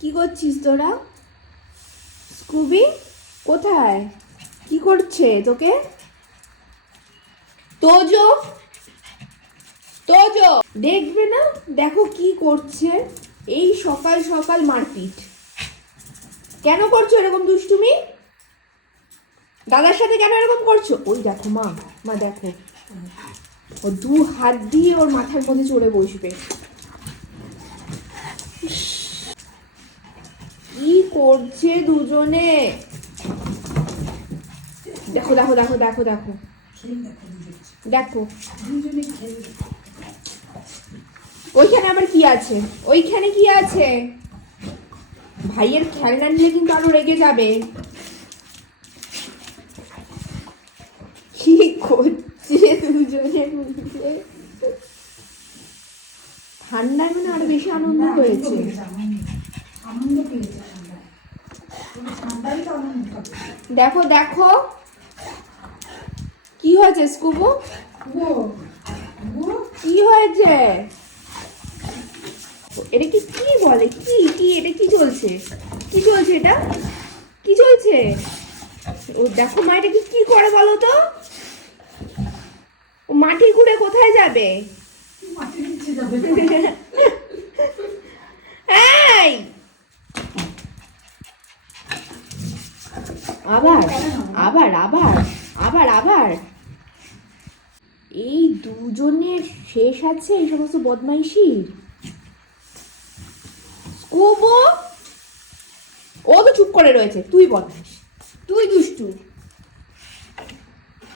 কি করছিস তোরা? স্কুবি, কোথায়? কি করছে তোকে? তোজো তোজো। দেখবে না? দেখো কি করছে। এই সকাল সকাল মারপিট। কেন করছ এরকম দুষ্টুমি? দাদার সাথে কেন এরকম করছ? ওই দেখো মা মা দেখো। ও দু হাত দিয়ে ওর মাথার মধ্যে চড়ে বসবে। করছে দুজনে। দেখো দেখো দেখো দেখো দেখো। দেখো। ওইখানে আবার কি আছে? ওইখানে কি আছে? ভাইয়ের খেলনা নিলে কিন্তু আরও রেগে যাবে। কি করছে দুজনে ঠান্ডায় মানে আরও বেশি আনন্দ হয়েছে। আনন্দ পেয়েছে ঠান্ডায় ঠান্ডায় তো আনন্দ পাবে দেখো দেখো। কি হয়েছে স্কুবো? কি হয়েছে? এটা কি কি বলে? কি কি এটা কি চলছে? কি চলছে এটা? কি চলছে? ও দেখো মা এটা কি কি করে বলো তো? ও মাটি ঘুরে কোথায় যাবে মাটির নিচে যাবে এই আবার আবার আবার আবার আবার। এই দুজনের শেষ আছে এই সমস্ত বদমাইশি? স্কুবো? ও তো চুপ করে রয়েছে, তুই বদমাইশ, তুই দুষ্টু।